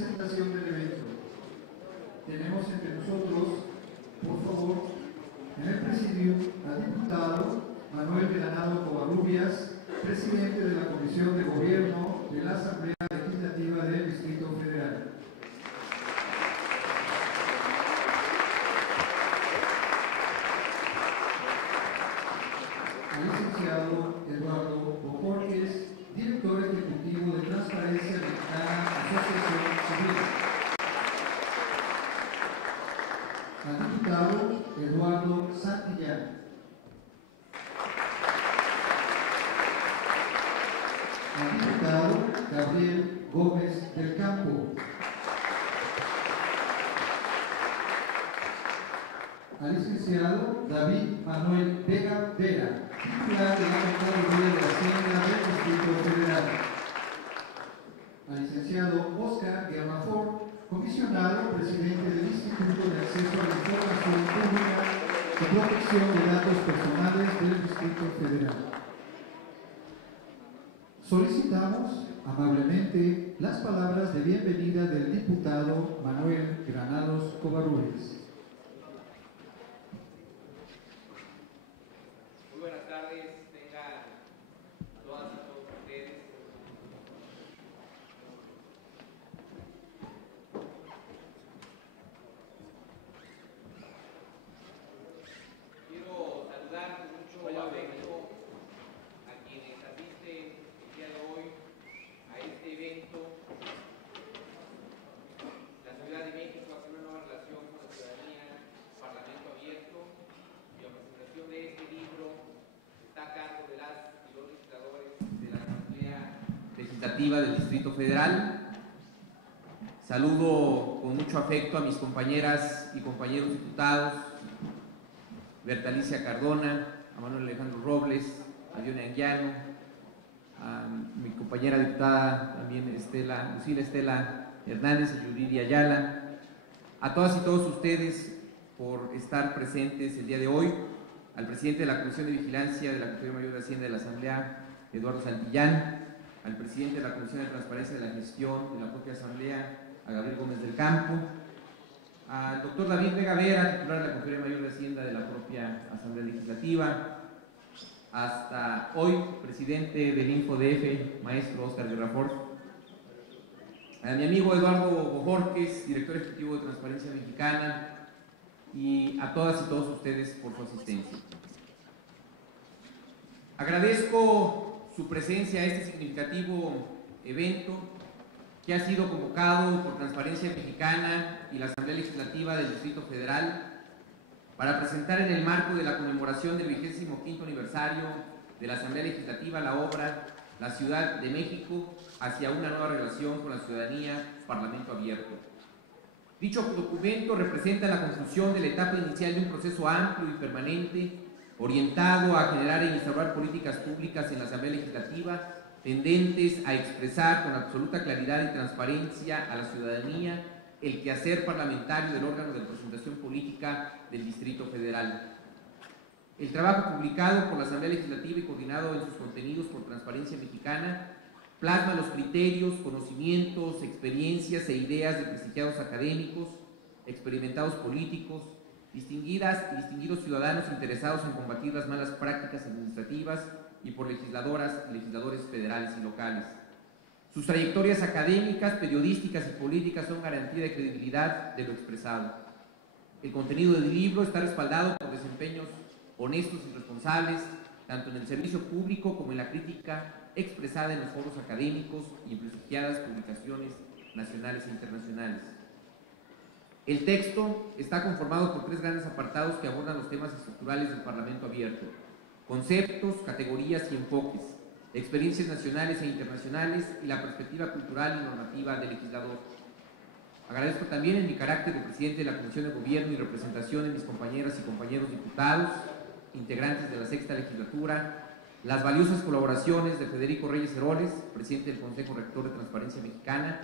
presentación del evento. Tenemos entre nosotros, por favor, en el presidio al diputado Manuel Granado Covarrubias, presidente de la Comisión de Gobierno de la Asamblea Legislativa del Distrito Federal. Al licenciado Eduardo Bojorquez, director ejecutivo de Transparencia Mexicana, Asociación Civil. Al diputado Eduardo Santillán. Al diputado Gabriel Gómez del Campo. Al licenciado David Manuel Vega Vera, titular de la Contraloría de Hacienda del Distrito Federal. Al licenciado Oscar Guerrafort, comisionado presidente del Instituto de Acceso a la Información Pública y Protección de Datos Personales del Distrito Federal. Solicitamos amablemente las palabras de bienvenida del diputado Manuel Granados Covarrubias. Muy buenas tardes, tengan todas y todos ustedes. Quiero saludar con mucho afecto a quienes asisten el día de hoy a este evento. La Ciudad de México hace una nueva relación con la ciudadanía, Parlamento Abierto, y la presentación de este libro está a cargo de las y los legisladores de la Asamblea Legislativa del Distrito Federal. Saludo con mucho afecto a mis compañeras y compañeros diputados, Berta Alicia Cardona, a Manuel Alejandro Robles, a Dione Anguiano, a mi compañera diputada también Lucila Estela Hernández y Yuridia Ayala, a todas y todos ustedes por estar presentes el día de hoy, al presidente de la Comisión de Vigilancia de la Consejería Mayor de Hacienda de la Asamblea, Eduardo Santillán, al presidente de la Comisión de Transparencia de la Gestión de la propia Asamblea, a Gabriel Gómez del Campo, al doctor David Vega Vera, titular de la Consejería Mayor de Hacienda de la propia Asamblea Legislativa, hasta hoy, presidente del InfoDF, maestro Oscar Guerrafort, a mi amigo Eduardo Bojorquez, director ejecutivo de Transparencia Mexicana, y a todas y todos ustedes por su asistencia. Agradezco su presencia a este significativo evento que ha sido convocado por Transparencia Mexicana y la Asamblea Legislativa del Distrito Federal para presentar en el marco de la conmemoración del 25º aniversario de la Asamblea Legislativa la obra La Ciudad de México hacia una nueva relación con la ciudadanía, Parlamento Abierto. Dicho documento representa la conclusión de la etapa inicial de un proceso amplio y permanente orientado a generar e instaurar políticas públicas en la Asamblea Legislativa tendentes a expresar con absoluta claridad y transparencia a la ciudadanía el quehacer parlamentario del órgano de representación política del Distrito Federal. El trabajo publicado por la Asamblea Legislativa y coordinado en sus contenidos por Transparencia Mexicana plasma los criterios, conocimientos, experiencias e ideas de prestigiados académicos, experimentados políticos, distinguidos ciudadanos interesados en combatir las malas prácticas administrativas y por legisladoras y legisladores federales y locales. Sus trayectorias académicas, periodísticas y políticas son garantía de credibilidad de lo expresado. El contenido del libro está respaldado por desempeños honestos y responsables, tanto en el servicio público como en la crítica expresada en los foros académicos y en prestigiadas publicaciones nacionales e internacionales. El texto está conformado por 3 grandes apartados que abordan los temas estructurales del Parlamento Abierto: conceptos, categorías y enfoques, experiencias nacionales e internacionales y la perspectiva cultural y normativa del legislador. Agradezco también en mi carácter de presidente de la Comisión de Gobierno y representación de mis compañeras y compañeros diputados, integrantes de la 6ª legislatura, las valiosas colaboraciones de Federico Reyes Heroles, presidente del Consejo Rector de Transparencia Mexicana,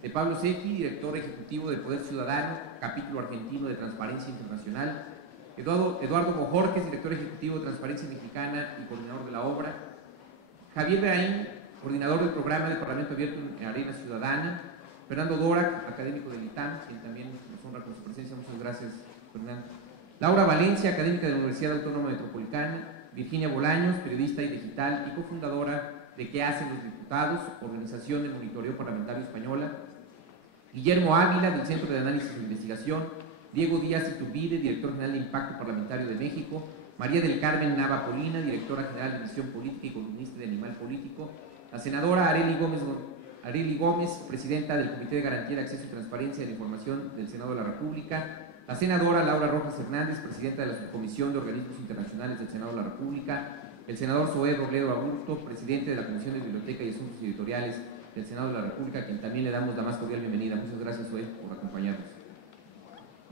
de Pablo Sefi, director ejecutivo del Poder Ciudadano, capítulo argentino de Transparencia Internacional, Eduardo Bojorquez, director ejecutivo de Transparencia Mexicana y coordinador de la obra, Javier Braín, coordinador del programa de Parlamento Abierto en Arena Ciudadana, Fernando Dorac, académico del ITAM, quien también nos honra con su presencia. Muchas gracias, Fernando. Laura Valencia, académica de la Universidad Autónoma Metropolitana. Virginia Bolaños, periodista y digital y cofundadora de ¿Qué hacen los diputados?, organización de monitoreo parlamentario española. Guillermo Ávila, del Centro de Análisis e Investigación. Diego Díaz Iturbide, director general de Impacto Parlamentario de México. María del Carmen Nava Polina, directora general de Visión Política y columnista de Animal Político. La senadora Arely Gómez, presidenta del Comité de Garantía de Acceso y Transparencia de la Información del Senado de la República. La senadora Laura Rojas Hernández, presidenta de la Subcomisión de Organismos Internacionales del Senado de la República. El senador Zoé Robledo Aburto, presidente de la Comisión de Biblioteca y Asuntos Editoriales del Senado de la República, a quien también le damos la más cordial bienvenida. Muchas gracias, Zoé, por acompañarnos.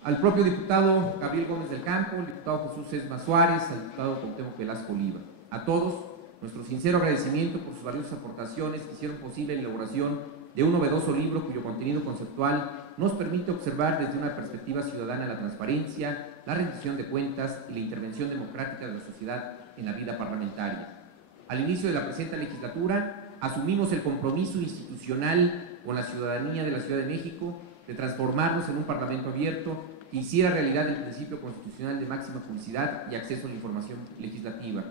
Al propio diputado Gabriel Gómez del Campo, el diputado Jesús Sesma Suárez, al diputado Cuauhtémoc Velasco Oliva. A todos, nuestro sincero agradecimiento por sus valiosas aportaciones que hicieron posible la elaboración de un novedoso libro cuyo contenido conceptual nos permite observar desde una perspectiva ciudadana la transparencia, la rendición de cuentas y la intervención democrática de la sociedad en la vida parlamentaria. Al inicio de la presente legislatura, asumimos el compromiso institucional con la ciudadanía de la Ciudad de México de transformarnos en un parlamento abierto que hiciera realidad el principio constitucional de máxima publicidad y acceso a la información legislativa,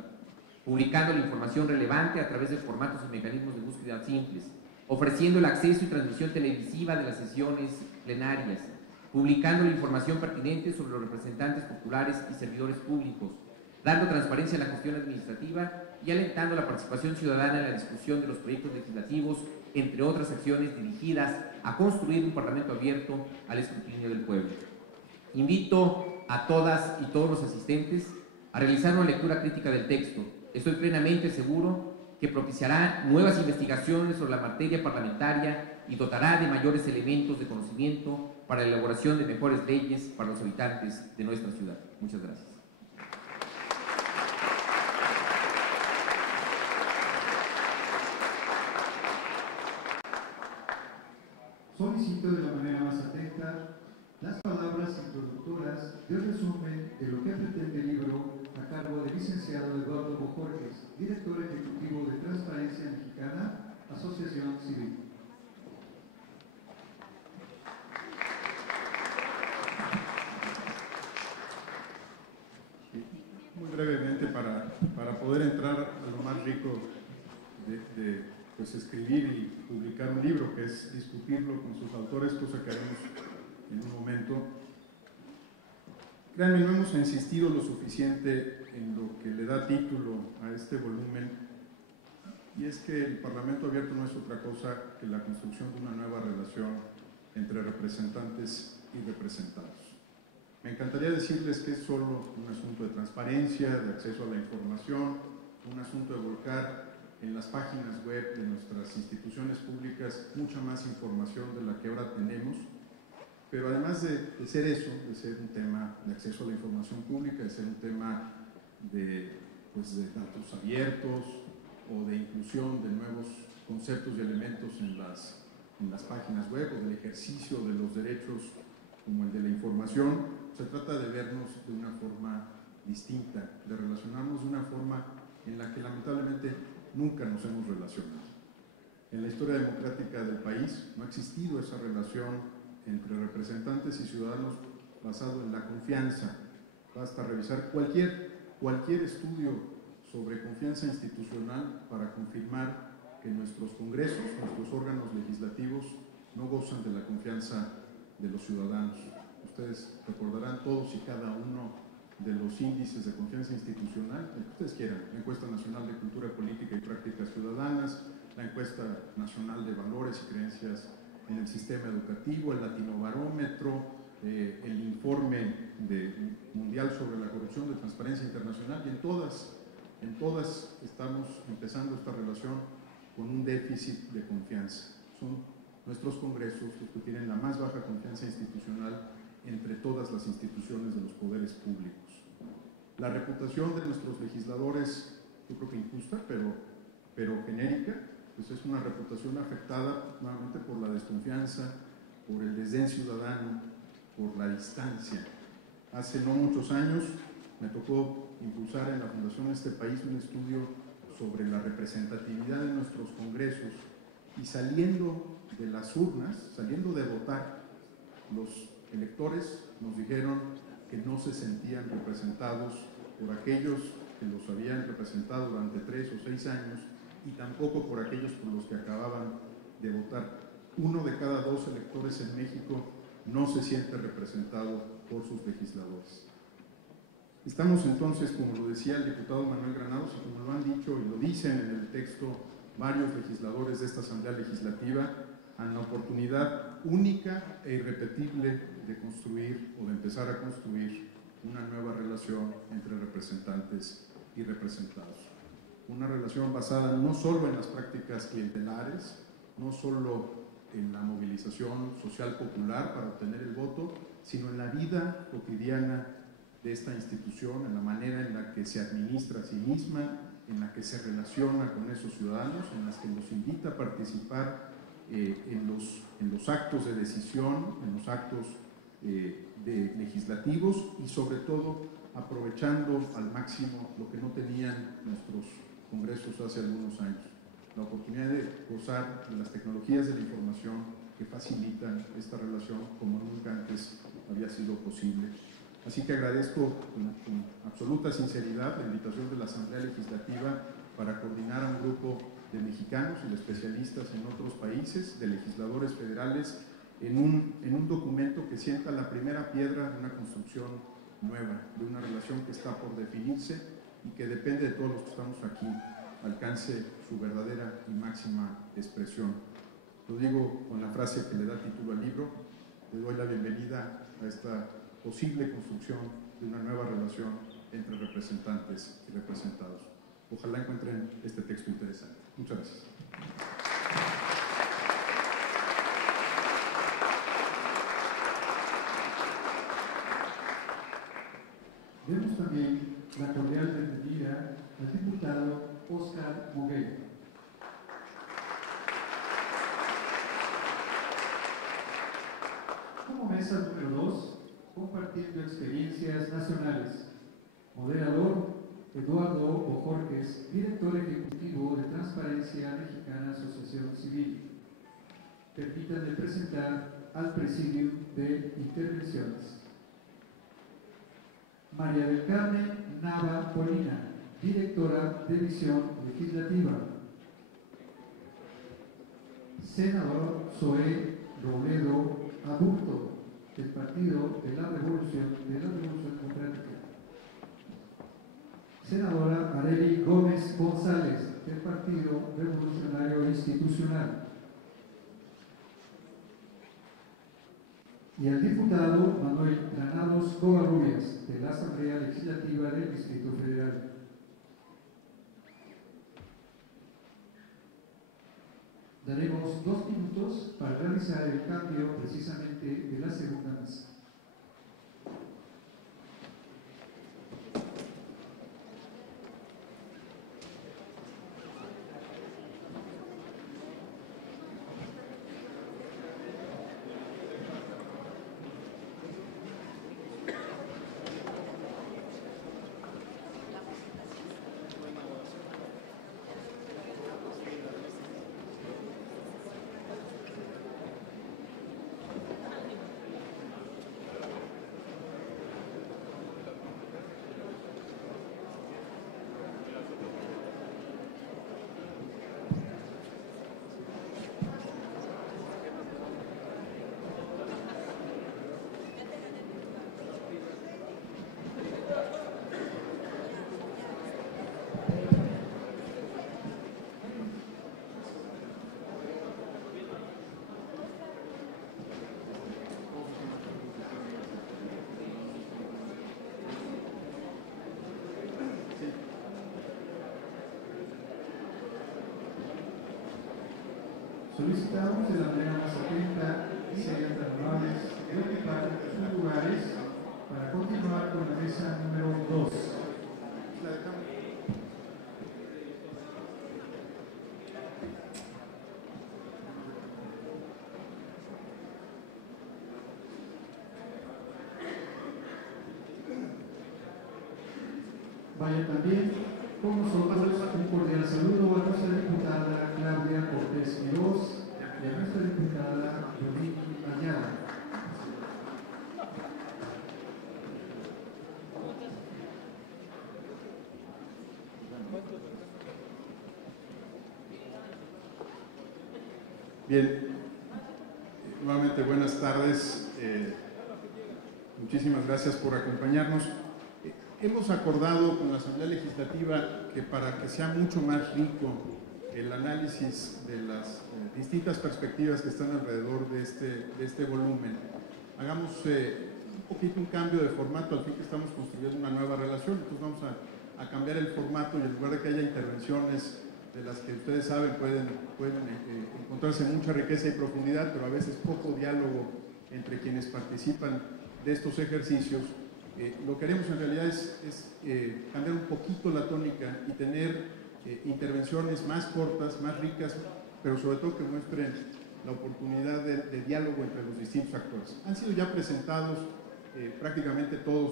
publicando la información relevante a través de formatos y mecanismos de búsqueda simples, ofreciendo el acceso y transmisión televisiva de las sesiones plenarias, publicando la información pertinente sobre los representantes populares y servidores públicos, dando transparencia en la gestión administrativa y alentando la participación ciudadana en la discusión de los proyectos legislativos, entre otras acciones dirigidas a construir un parlamento abierto al escrutinio del pueblo. Invito a todas y todos los asistentes a realizar una lectura crítica del texto. Estoy plenamente seguro que propiciará nuevas investigaciones sobre la materia parlamentaria y dotará de mayores elementos de conocimiento para la elaboración de mejores leyes para los habitantes de nuestra ciudad. Muchas gracias. Solicito de la manera más atenta las palabras introductoras del resumen de lo que pretende el libro a cargo del licenciado Eduardo Bojorges, director ejecutivo de Transparencia Mexicana, Asociación Civil. Muy brevemente, para poder entrar a lo más rico de pues escribir y publicar un libro, que es discutirlo con sus autores, cosa que haremos en un momento. Créanme, no hemos insistido lo suficiente en lo que le da título a este volumen, y es que el Parlamento Abierto no es otra cosa que la construcción de una nueva relación entre representantes y representados. Me encantaría decirles que es solo un asunto de transparencia, de acceso a la información, un asunto de volcar en las páginas web de nuestras instituciones públicas mucha más información de la que ahora tenemos, pero además de ser eso, de ser un tema de acceso a la información pública, de ser un tema de datos abiertos o de inclusión de nuevos conceptos y elementos en las páginas web, o del ejercicio de los derechos como el de la información, se trata de vernos de una forma distinta, de relacionarnos de una forma en la que lamentablemente nunca nos hemos relacionado. En la historia democrática del país no ha existido esa relación entre representantes y ciudadanos basado en la confianza. Basta revisar cualquier estudio sobre confianza institucional para confirmar que nuestros congresos, nuestros órganos legislativos, no gozan de la confianza de los ciudadanos. Ustedes recordarán todos y cada uno de los índices de confianza institucional, el que ustedes quieran: la Encuesta Nacional de Cultura Política y Prácticas Ciudadanas, la Encuesta Nacional de Valores y Creencias en el Sistema Educativo, el Latinobarómetro, el Informe Mundial sobre la Corrupción de Transparencia Internacional, y en todas estamos empezando esta relación con un déficit de confianza. Son nuestros congresos los que tienen la más baja confianza institucional entre todas las instituciones de los poderes públicos. La reputación de nuestros legisladores, yo creo que injusta, pero genérica, pues es una reputación afectada nuevamente por la desconfianza, por el desdén ciudadano, por la distancia. Hace no muchos años me tocó impulsar en la Fundación Este País un estudio sobre la representatividad de nuestros congresos y saliendo de las urnas, saliendo de votar, los electores nos dijeron que no se sentían representados por aquellos que los habían representado durante 3 o 6 años y tampoco por aquellos por los que acababan de votar. 1 de cada 2 electores en México no se siente representado por sus legisladores. Estamos entonces, como lo decía el diputado Manuel Granados y como lo han dicho y lo dicen en el texto varios legisladores de esta Asamblea Legislativa, a la oportunidad única e irrepetible de construir o de empezar a construir una nueva relación entre representantes y representados. Una relación basada no solo en las prácticas clientelares, no solo en la movilización social popular para obtener el voto, sino en la vida cotidiana de esta institución, en la manera en la que se administra a sí misma, en la que se relaciona con esos ciudadanos, en las que los invita a participar en los actos de decisión, en los actos legislativos y sobre todo aprovechando al máximo lo que no tenían nuestros congresos hace algunos años, la oportunidad de gozar de las tecnologías de la información que facilitan esta relación como nunca antes había sido posible. Así que agradezco con absoluta sinceridad la invitación de la Asamblea Legislativa para coordinar a un grupo de mexicanos y de especialistas en otros países, de legisladores federales, en un documento que sienta la primera piedra de una construcción nueva, de una relación que está por definirse y que depende de todos los que estamos aquí, alcance su verdadera y máxima expresión. Lo digo con la frase que le da título al libro: le doy la bienvenida a esta posible construcción de una nueva relación entre representantes y representados. Ojalá encuentren este texto interesante. Muchas gracias. Demos también la cordial bienvenida al diputado Óscar Moguel. Como mesa número 2, compartiendo experiencias nacionales. Moderador, Eduardo Bojorquez, director ejecutivo de Transparencia Mexicana Asociación Civil. Permítanme presentar al presidium de intervenciones. María del Carmen Nava Polina, directora de Visión Legislativa. Senador Zoé Robledo Aburto, del Partido de la Revolución Democrática. Senadora Arely Gómez González, del Partido Revolucionario Institucional. Y al diputado Manuel Granados Covarrubias, de la Asamblea Legislativa del Distrito Federal. Daremos 2 minutos para realizar el cambio precisamente de la segunda mesa. Solicitamos de la manera más atenta y sean tan amables de ocupar sus lugares para continuar con la mesa número 2. Vaya también con nosotros un cordial saludo a nuestra diputada Claudia Cortés Quirós, Bien, nuevamente buenas tardes. Muchísimas gracias por acompañarnos. Hemos acordado con la Asamblea Legislativa que para que sea mucho más rico el análisis de las distintas perspectivas que están alrededor de este volumen, hagamos un poquito un cambio de formato, al fin que estamos construyendo una nueva relación. Entonces vamos a cambiar el formato, y en lugar de que haya intervenciones de las que ustedes saben pueden encontrarse mucha riqueza y profundidad, pero a veces poco diálogo entre quienes participan de estos ejercicios, lo que haremos en realidad es cambiar un poquito la tónica y tener intervenciones más cortas, más ricas, pero sobre todo que muestren la oportunidad de diálogo entre los distintos actores. Han sido ya presentados prácticamente todos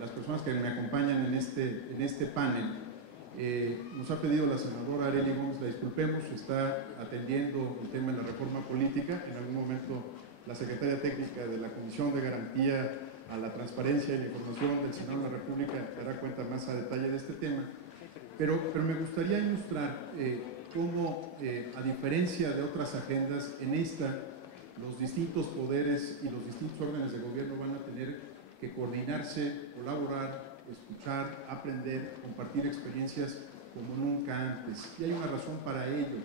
las personas que me acompañan en este panel. Nos ha pedido la senadora Arely Gómez, la disculpemos, está atendiendo el tema de la reforma política. En algún momento la secretaria técnica de la Comisión de Garantía a la Transparencia y la Información del Senado de la República dará cuenta más a detalle de este tema. Pero me gustaría ilustrar cómo, a diferencia de otras agendas, en esta los distintos poderes y los distintos órdenes de gobierno van a tener que coordinarse, colaborar, escuchar, aprender, compartir experiencias como nunca antes. Y hay una razón para ello.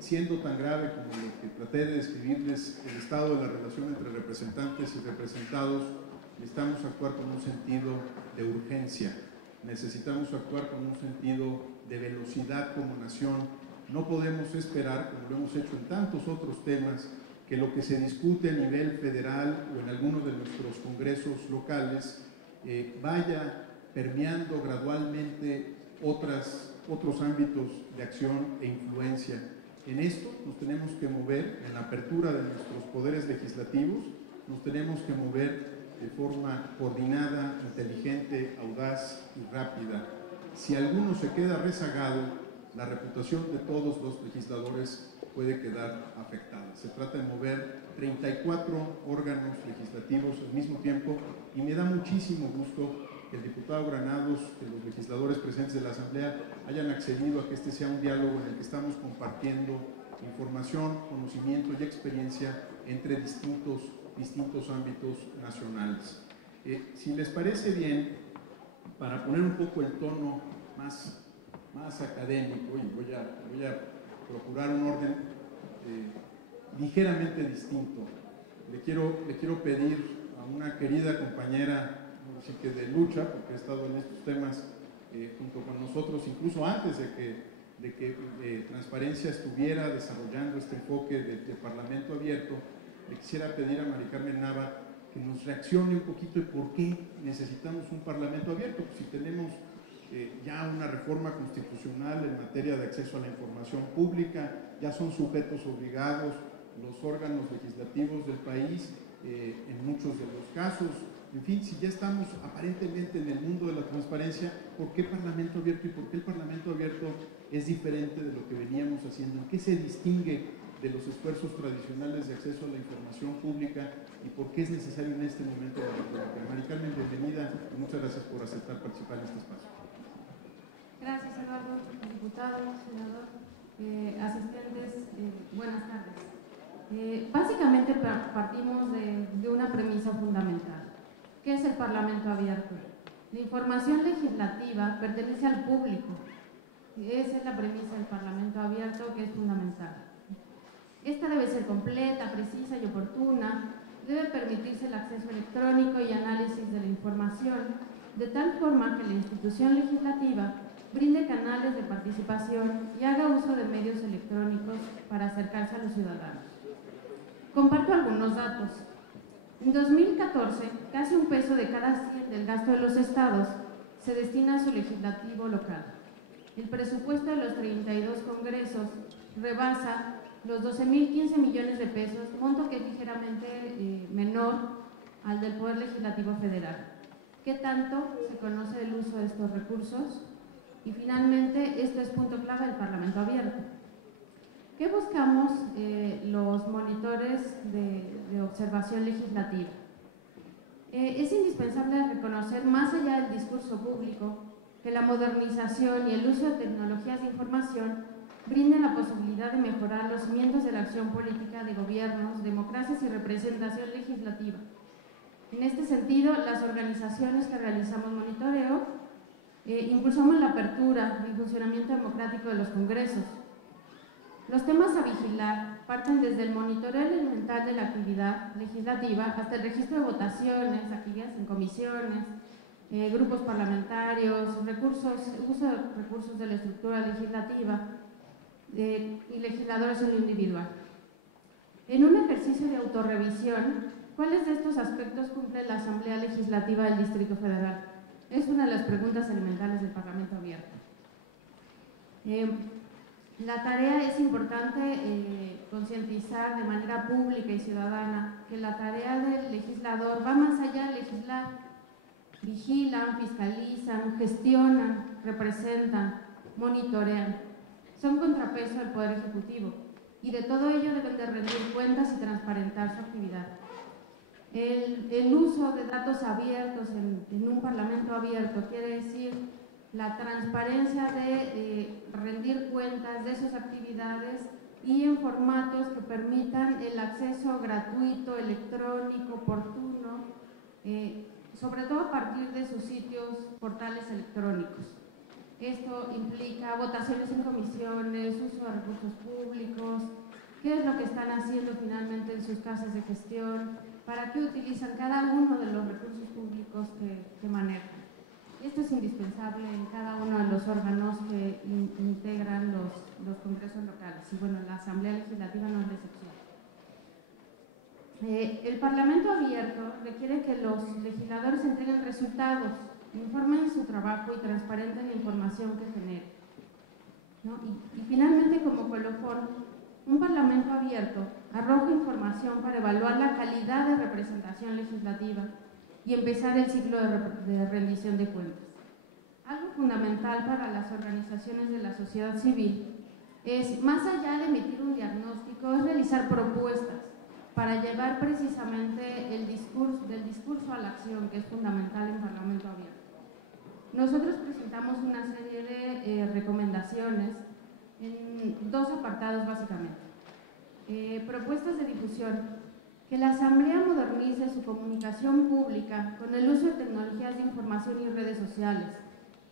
Siendo tan grave como lo que traté de describirles, el estado de la relación entre representantes y representados, necesitamos actuar con un sentido de urgencia. Necesitamos actuar con un sentido de velocidad como nación. No podemos esperar, como lo hemos hecho en tantos otros temas, que lo que se discute a nivel federal o en algunos de nuestros congresos locales vaya permeando gradualmente otros ámbitos de acción e influencia. En esto nos tenemos que mover, en la apertura de nuestros poderes legislativos, nos tenemos que mover de forma coordinada, inteligente, audaz y rápida. Si alguno se queda rezagado, la reputación de todos los legisladores puede quedar afectada. Se trata de mover 34 órganos legislativos al mismo tiempo, y me da muchísimo gusto que el diputado Granados, que los legisladores presentes de la Asamblea hayan accedido a que este sea un diálogo en el que estamos compartiendo información, conocimiento y experiencia entre distintos ámbitos nacionales. Si les parece bien, para poner un poco el tono más académico, y voy a procurar un orden ligeramente distinto, le quiero pedir a una querida compañera, así que de lucha, porque ha estado en estos temas junto con nosotros, incluso antes de que Transparencia estuviera desarrollando este enfoque de Parlamento Abierto. Le quisiera pedir a Mari Carmen Nava que nos reaccione un poquito de por qué necesitamos un Parlamento Abierto. Si tenemos ya una reforma constitucional en materia de acceso a la información pública, ya son sujetos obligados los órganos legislativos del país en muchos de los casos. En fin, si ya estamos aparentemente en el mundo de la transparencia, ¿por qué Parlamento Abierto? ¿Y por qué el Parlamento Abierto es diferente de lo que veníamos haciendo? ¿En qué se distingue de los esfuerzos tradicionales de acceso a la información pública, y por qué es necesario en este momento la reforma? Mari Carmen, bienvenida y muchas gracias por aceptar participar en este espacio. Gracias, Eduardo, diputado, senador, asistentes, buenas tardes. Básicamente partimos de una premisa fundamental. ¿Qué es el Parlamento Abierto? La información legislativa pertenece al público. Esa es la premisa del Parlamento Abierto, que es fundamental. Esta debe ser completa, precisa y oportuna, debe permitirse el acceso electrónico y análisis de la información, de tal forma que la institución legislativa brinde canales de participación y haga uso de medios electrónicos para acercarse a los ciudadanos. Comparto algunos datos. En 2014, casi 1 peso de cada 100 del gasto de los estados se destina a su legislativo local. El presupuesto de los 32 congresos rebasa los 12.015 millones de pesos, monto que es ligeramente menor al del Poder Legislativo Federal. ¿Qué tanto se conoce del uso de estos recursos? Y finalmente, esto es punto clave del Parlamento Abierto. ¿Qué buscamos los monitores de observación legislativa? Es indispensable reconocer, más allá del discurso público, que la modernización y el uso de tecnologías de información brinda la posibilidad de mejorar los cimientos de la acción política de gobiernos, democracias y representación legislativa. En este sentido, las organizaciones que realizamos monitoreo impulsamos la apertura y funcionamiento democrático de los congresos. Los temas a vigilar parten desde el monitoreo elemental de la actividad legislativa hasta el registro de votaciones, actividades en comisiones, grupos parlamentarios, uso de recursos de la estructura legislativa y legisladores en lo individual. En un ejercicio de autorrevisión, ¿cuáles de estos aspectos cumple la Asamblea Legislativa del Distrito Federal? Es una de las preguntas elementales del Parlamento Abierto. La tarea es importante concientizar de manera pública y ciudadana que la tarea del legislador va más allá de legislar. Vigilan, fiscalizan, gestionan, representan, monitorean. Son contrapeso del Poder Ejecutivo y de todo ello deben de rendir cuentas y transparentar su actividad. El uso de datos abiertos en un parlamento abierto quiere decir la transparencia de rendir cuentas de sus actividades y en formatos que permitan el acceso gratuito, electrónico, oportuno, sobre todo a partir de sus sitios, portales electrónicos. Esto implica votaciones en comisiones, uso de recursos públicos, qué es lo que están haciendo finalmente en sus casas de gestión, para qué utilizan cada uno de los recursos públicos que manejan. Esto es indispensable en cada uno de los órganos que integran los congresos locales y bueno, la Asamblea Legislativa no es la excepción. El Parlamento Abierto requiere que los legisladores entreguen resultados, informen su trabajo y transparenten la información que genere, ¿no? Y finalmente, como colofón, un Parlamento abierto arroja información para evaluar la calidad de representación legislativa y empezar el ciclo de rendición de cuentas. Algo fundamental para las organizaciones de la sociedad civil es, más allá de emitir un diagnóstico, es realizar propuestas para llevar precisamente del discurso a la acción, que es fundamental en Parlamento Abierto. Nosotros presentamos una serie de recomendaciones en dos apartados básicamente. Propuestas de difusión. Que la Asamblea modernice su comunicación pública con el uso de tecnologías de información y redes sociales.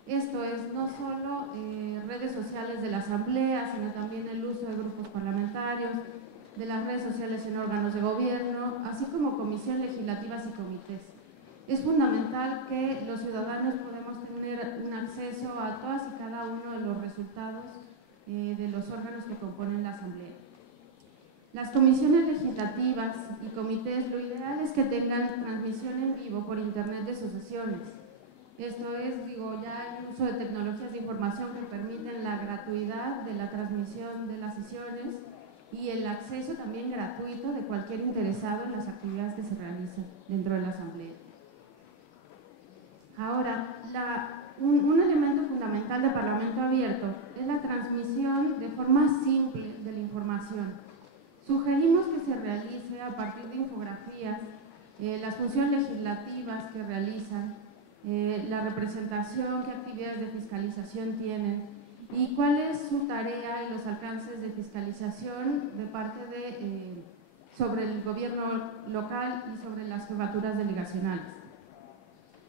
Esto es no solo redes sociales de la Asamblea, sino también el uso de grupos parlamentarios, de las redes sociales en órganos de gobierno, así como comisiones legislativas y comités. Es fundamental que los ciudadanos podamos tener un acceso a todas y cada uno de los resultados de los órganos que componen la Asamblea. Las comisiones legislativas y comités, lo ideal es que tengan transmisión en vivo por internet de sus sesiones. Esto es, ya el uso de tecnologías de información que permiten la gratuidad de la transmisión de las sesiones y el acceso también gratuito de cualquier interesado en las actividades que se realicen dentro de la Asamblea. Ahora, un elemento fundamental del Parlamento Abierto es la transmisión de forma simple de la información. Sugerimos que se realice a partir de infografías, las funciones legislativas que realizan, la representación, qué actividades de fiscalización tienen y cuál es su tarea y los alcances de fiscalización de parte sobre el gobierno local y sobre las jefaturas delegacionales.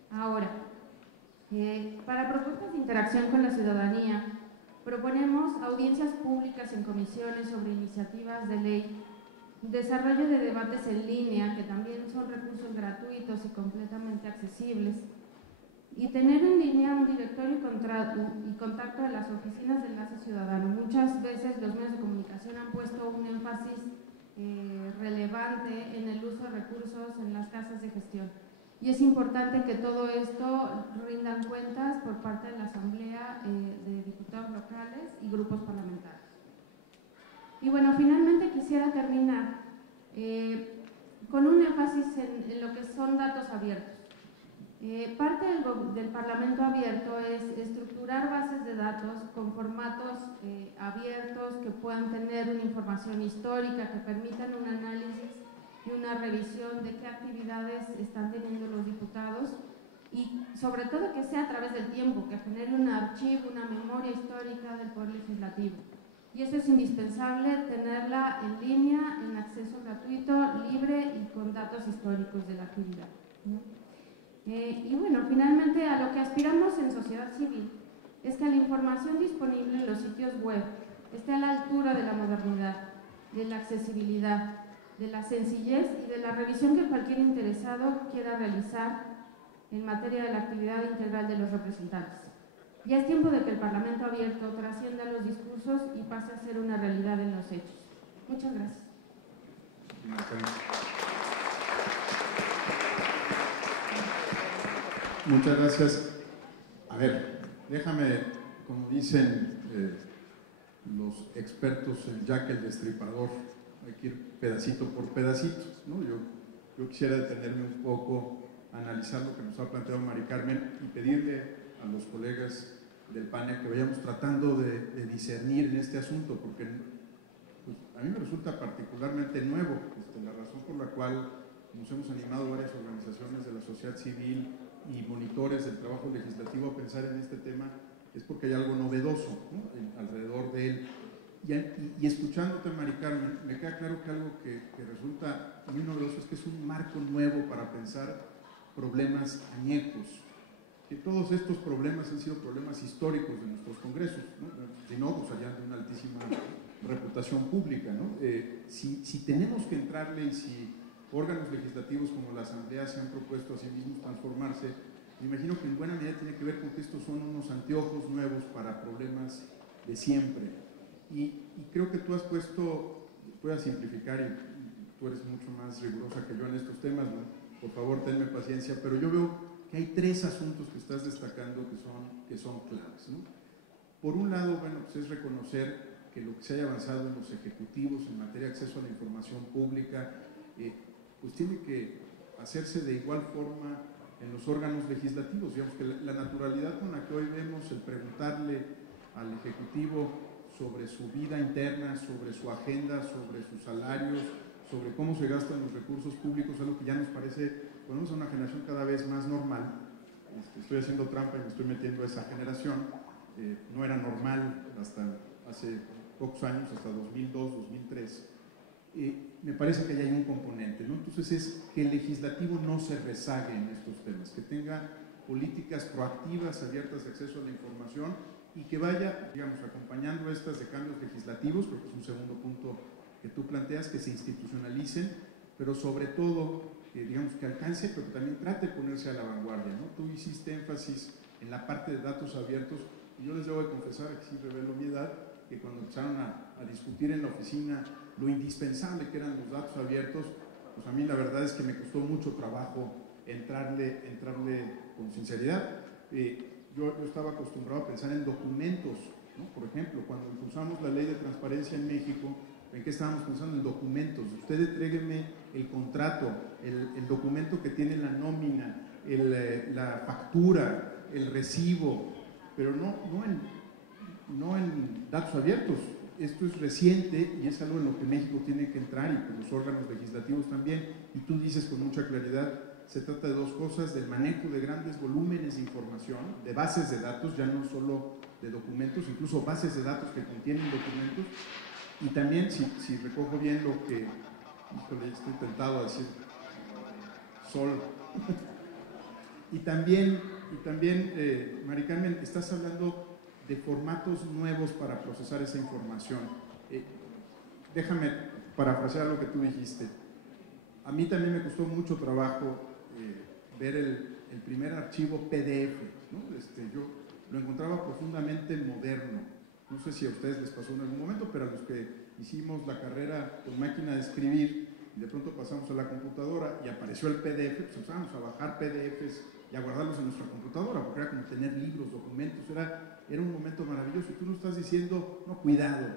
Ahora, para propuestas de interacción con la ciudadanía, proponemos audiencias públicas en comisiones sobre iniciativas de ley, desarrollo de debates en línea, que también son recursos gratuitos y completamente accesibles, y tener en línea un directorio y contacto de las oficinas de enlace ciudadano. Muchas veces los medios de comunicación han puesto un énfasis relevante en el uso de recursos en las casas de gestión. Y es importante que todo esto rindan cuentas por parte de la Asamblea de Diputados locales y grupos parlamentarios. Y bueno, finalmente quisiera terminar con un énfasis en lo que son datos abiertos. Parte del Parlamento Abierto es estructurar bases de datos con formatos abiertos que puedan tener una información histórica, que permitan un análisis y una revisión de qué actividades están teniendo los diputados y sobre todo que sea a través del tiempo, que genere un archivo, una memoria histórica del Poder Legislativo. y eso es indispensable tenerla en línea, en acceso gratuito, libre y con datos históricos de la actividad, ¿no? Y bueno, finalmente a lo que aspiramos en sociedad civil es que la información disponible en los sitios web esté a la altura de la modernidad, de la accesibilidad, de la sencillez y de la revisión que cualquier interesado quiera realizar en materia de la actividad integral de los representantes. Ya es tiempo de que el Parlamento abierto trascienda los discursos y pase a ser una realidad en los hechos. Muchas gracias. Muchas gracias. A ver, déjame, como dicen los expertos en Jack el Destripador, hay que ir pedacito por pedacito, ¿no? Yo quisiera detenerme un poco a analizar lo que nos ha planteado Mari Carmen y pedirle a los colegas del panel que vayamos tratando de discernir en este asunto, porque pues, a mí me resulta particularmente nuevo, la razón por la cual nos hemos animado varias organizaciones de la sociedad civil y monitores del trabajo legislativo a pensar en este tema es porque hay algo novedoso, ¿no?, alrededor de él. Y escuchándote, Mari Carmen, me queda claro que algo que resulta muy novedoso es que es un marco nuevo para pensar problemas añejos, que todos estos problemas han sido problemas históricos de nuestros congresos, ¿no? Si no, gozarían de una altísima reputación pública, ¿no? Si tenemos que entrarle y si órganos legislativos como la Asamblea se han propuesto a sí mismos transformarse, me imagino que en buena medida tiene que ver con que estos son unos anteojos nuevos para problemas de siempre. Y creo que tú has puesto, voy a simplificar y tú eres mucho más rigurosa que yo en estos temas, ¿no? Por favor, tenme paciencia, pero yo veo que hay tres asuntos que estás destacando que son claves, ¿no? Por un lado, bueno, pues es reconocer que lo que se haya avanzado en los ejecutivos en materia de acceso a la información pública, pues tiene que hacerse de igual forma en los órganos legislativos. Digamos que la naturalidad con la que hoy vemos el preguntarle al Ejecutivo sobre su vida interna, sobre su agenda, sobre sus salarios, sobre cómo se gastan los recursos públicos, algo que ya nos parece, ponemos a una generación cada vez más normal. Estoy haciendo trampa y me estoy metiendo a esa generación. No era normal hasta hace pocos años, hasta 2002, 2003. Me parece que ya hay un componente, ¿no? Entonces es que el legislativo no se rezague en estos temas, que tenga políticas proactivas, abiertas de acceso a la información y que vaya, digamos, acompañando estas de cambios legislativos, porque es un segundo punto que tú planteas, que se institucionalicen, pero sobre todo, digamos, que alcance, pero también trate de ponerse a la vanguardia, ¿no? Tú hiciste énfasis en la parte de datos abiertos, y yo les debo de confesar, que sí revelo mi edad, que cuando empezaron a discutir en la oficina lo indispensable que eran los datos abiertos, pues a mí la verdad es que me costó mucho trabajo entrarle con sinceridad. Yo estaba acostumbrado a pensar en documentos, ¿no? Por ejemplo, cuando impulsamos la ley de transparencia en México, ¿en qué estábamos pensando? En documentos. Usted entrégueme el contrato, el documento que tiene la nómina, la factura, el recibo, pero no en datos abiertos. Esto es reciente y es algo en lo que México tiene que entrar y pues los órganos legislativos también. Y tú dices con mucha claridad, se trata de dos cosas: del manejo de grandes volúmenes de información, de bases de datos, ya no solo de documentos, incluso bases de datos que contienen documentos. Y también, si recojo bien lo que, híjole, estoy tentado a decir, Sol. y también Mari Carmen, estás hablando de formatos nuevos para procesar esa información. Déjame parafrasear lo que tú dijiste. A mí también me costó mucho trabajo ver el primer archivo PDF, ¿no? Yo lo encontraba profundamente moderno. No sé si a ustedes les pasó en algún momento, pero a los que hicimos la carrera con máquina de escribir y de pronto pasamos a la computadora y apareció el PDF, pues empezamos a bajar PDFs y a guardarlos en nuestra computadora, porque era como tener libros, documentos, era un momento maravilloso. Y tú nos estás diciendo, no, cuidado,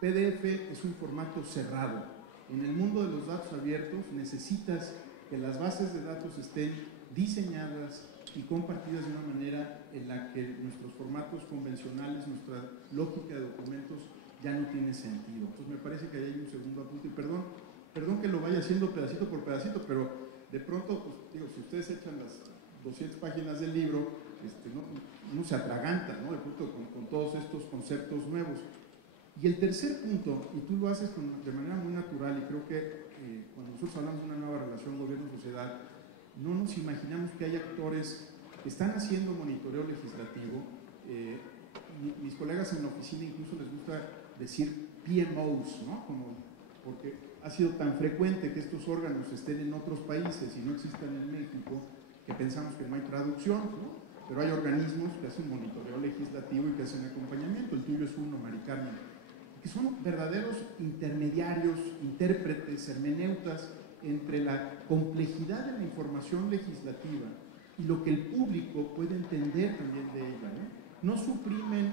PDF es un formato cerrado. En el mundo de los datos abiertos necesitas que las bases de datos estén diseñadas y compartidas de una manera en la que nuestros formatos convencionales, nuestra lógica de documentos ya no tiene sentido. Entonces me parece que ahí hay un segundo apunte, y perdón que lo vaya haciendo pedacito por pedacito, pero de pronto, pues, digo, si ustedes echan las 200 páginas del libro, uno se atraganta, ¿no?, de pronto con todos estos conceptos nuevos. Y el tercer punto, y tú lo haces de manera muy natural, y creo que cuando nosotros hablamos de una nueva relación gobierno-sociedad, no nos imaginamos que hay actores que están haciendo monitoreo legislativo. Mis colegas en la oficina incluso les gusta decir PMOs, ¿no?, porque ha sido tan frecuente que estos órganos estén en otros países y no existan en México, que pensamos que no hay traducción, ¿no? Pero hay organismos que hacen monitoreo legislativo y que hacen acompañamiento. El tuyo es uno, Mari Carmen, que son verdaderos intermediarios, intérpretes, hermeneutas entre la complejidad de la información legislativa y lo que el público puede entender también de ella, ¿no? No suprimen